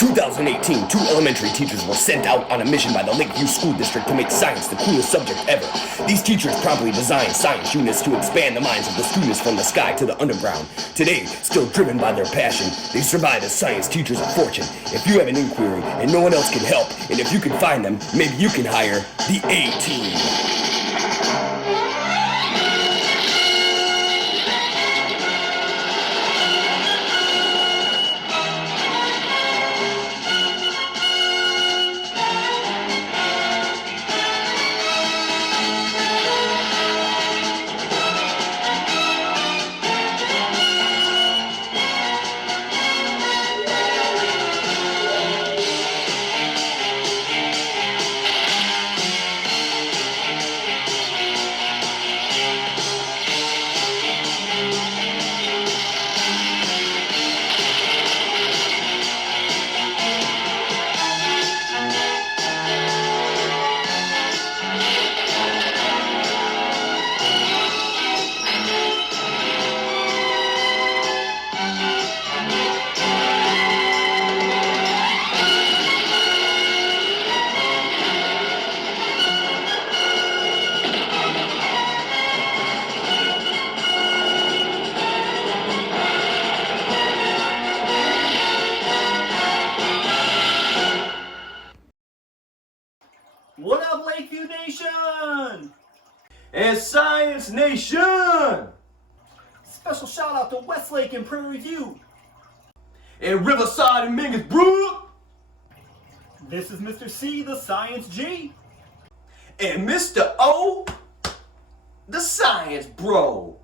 2018, 2 elementary teachers were sent out on a mission by the Lakeview School District to make science the coolest subject ever. These teachers promptly designed science units to expand the minds of the students from the sky to the underground. Today, still driven by their passion, they survive as science teachers of fortune. If you have an inquiry and no one else can help, and if you can find them, maybe you can hire the A-Team. What up, Lakeview Nation? And Science Nation! Special shout out to Westlake and Prairie View. And Riverside and Mingus Brook! This is Mr. C, the Science G. And Mr. O, the Science Bro.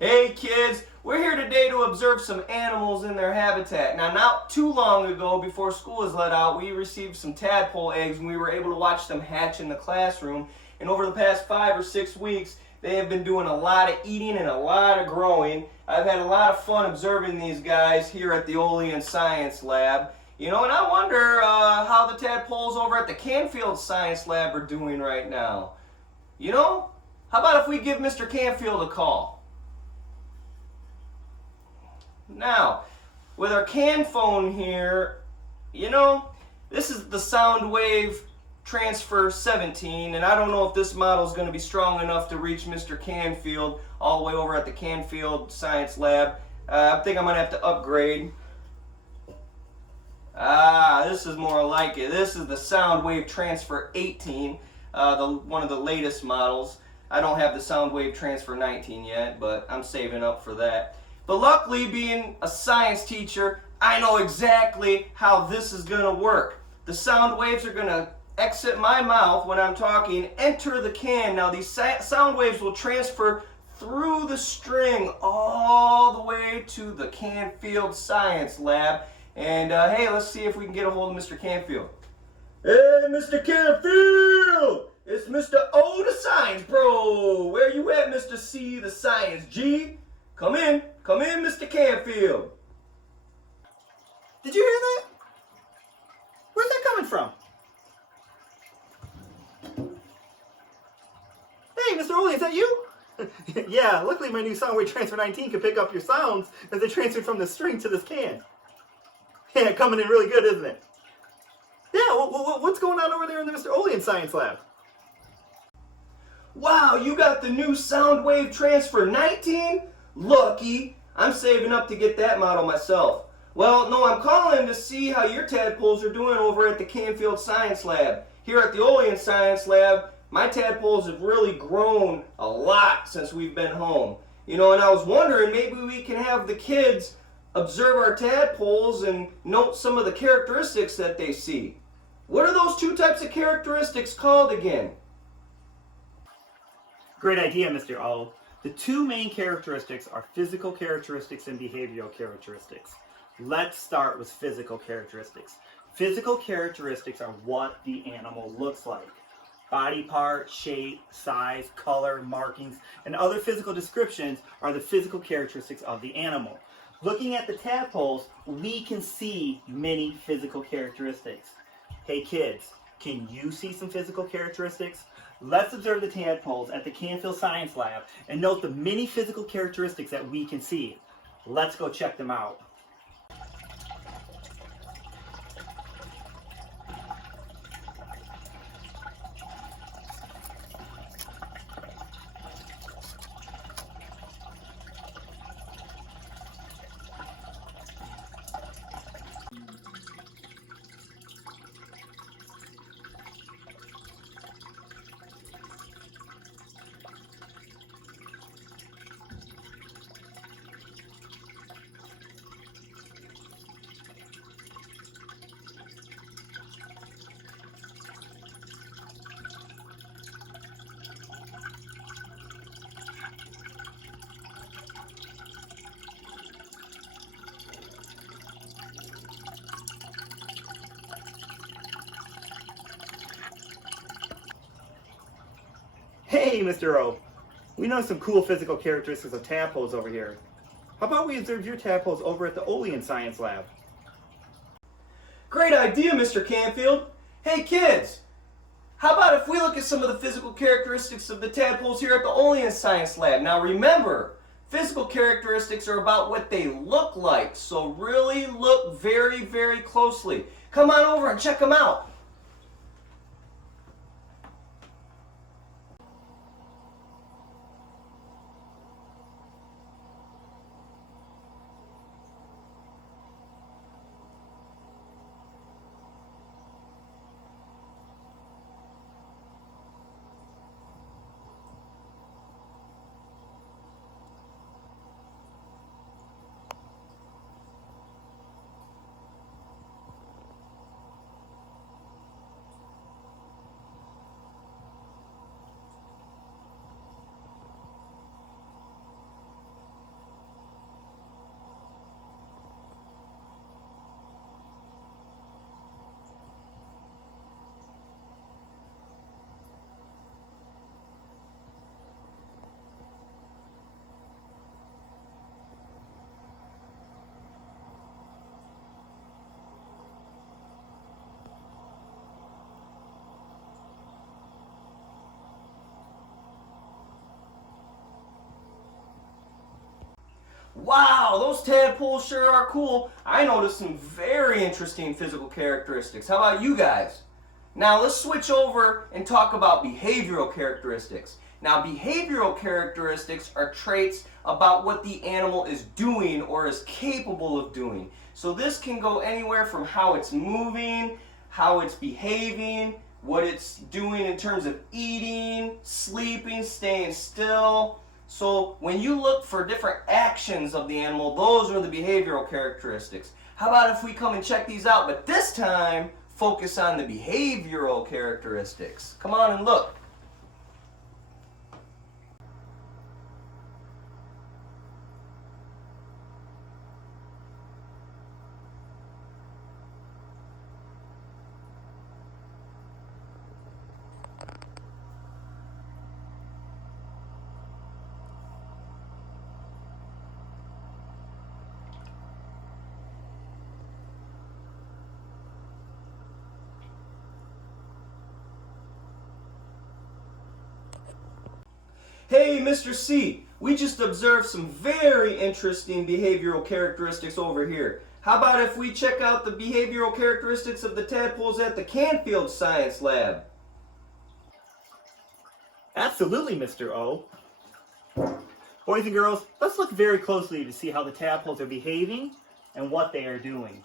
Hey kids, we're here today to observe some animals in their habitat. Now, not too long ago, before school was let out, we received some tadpole eggs and we were able to watch them hatch in the classroom. And over the past 5 or 6 weeks, they have been doing a lot of eating and a lot of growing. I've had a lot of fun observing these guys here at the Olian Science Lab. You know, and I wonder how the tadpoles over at the Canfield Science Lab are doing right now. You know, how about if we give Mr. Canfield a call? Now, with our can phone here, you know, this is the Soundwave Transfer 17, and I don't know if this model is going to be strong enough to reach Mr. Canfield all the way over at the Canfield Science Lab. I think I'm going to have to upgrade. This is more like it. This is the Soundwave Transfer 18, one of the latest models. I don't have the Soundwave Transfer 19 yet, but I'm saving up for that. But luckily, being a science teacher, I know exactly how this is going to work. The sound waves are going to exit my mouth when I'm talking, enter the can. Now these sound waves will transfer through the string all the way to the Canfield Science Lab. And hey, let's see if we can get a hold of Mr. Canfield. Hey, Mr. Canfield! It's Mr. O, the Science Bro. Where you at, Mr. C, the Science G? Come in, Mr. Canfield. Did you hear that? Where's that coming from? Hey, Mr. Olian, is that you? Yeah, luckily my new Soundwave Transfer 19 can pick up your sounds as they transferred from the string to this can. Yeah, coming in really good, isn't it? Yeah, what's going on over there in the Mr. Olian Science Lab? Wow, you got the new Soundwave Transfer 19? Lucky. I'm saving up to get that model myself. Well, no, I'm calling to see how your tadpoles are doing over at the Canfield Science Lab. Here at the Olian Science Lab, my tadpoles have really grown a lot since we've been home. You know, and I was wondering maybe we can have the kids observe our tadpoles and note some of the characteristics that they see. What are those 2 types of characteristics called again? Great idea, Mr. O. The 2 main characteristics are physical characteristics and behavioral characteristics. Let's start with physical characteristics. Physical characteristics are what the animal looks like. Body part, shape, size, color, markings, and other physical descriptions are the physical characteristics of the animal. Looking at the tadpoles, we can see many physical characteristics. Hey kids, can you see some physical characteristics? Let's observe the tadpoles at the Canfield Science Lab and note the many physical characteristics that we can see. Let's go check them out. Hey, Mr. O. We know some cool physical characteristics of tadpoles over here. How about we observe your tadpoles over at the Olian Science Lab? Great idea, Mr. Canfield. Hey kids, how about if we look at some of the physical characteristics of the tadpoles here at the Olian Science Lab? Now remember, physical characteristics are about what they look like, so really look very, very closely. Come on over and check them out. Wow, those tadpoles sure are cool. I noticed some very interesting physical characteristics. How about you guys? Now let's switch over and talk about behavioral characteristics. Now behavioral characteristics are traits about what the animal is doing or is capable of doing. So this can go anywhere from how it's moving, how it's behaving, what it's doing in terms of eating, sleeping, staying still. So when you look for different actions of the animal, those are the behavioral characteristics. How about if we come and check these out, but this time focus on the behavioral characteristics. Come on and look. Hey, Mr. C, we just observed some very interesting behavioral characteristics over here. How about if we check out the behavioral characteristics of the tadpoles at the Canfield Science Lab? Absolutely, Mr. O. Boys and girls, let's look very closely to see how the tadpoles are behaving and what they are doing.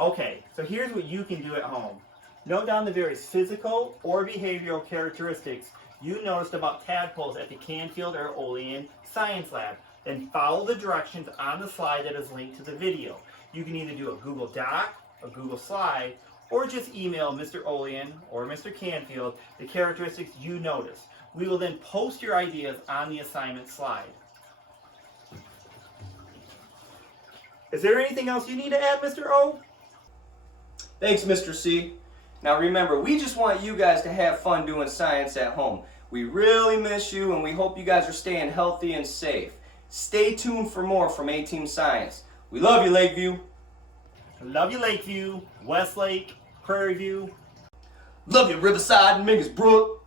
Okay, so here's what you can do at home. Note down the various physical or behavioral characteristics you noticed about tadpoles at the Canfield or Olian Science Lab. Then follow the directions on the slide that is linked to the video. You can either do a Google Doc, a Google Slide, or just email Mr. Olian or Mr. Canfield the characteristics you noticed. We will then post your ideas on the assignment slide. Is there anything else you need to add, Mr. O? Thanks, Mr. C. Now remember, we just want you guys to have fun doing science at home. We really miss you and we hope you guys are staying healthy and safe. Stay tuned for more from A-Team Science. We love you, Lakeview. Love you, Lakeview, Westlake, Prairie View. Love you, Riverside and Mingus Brook.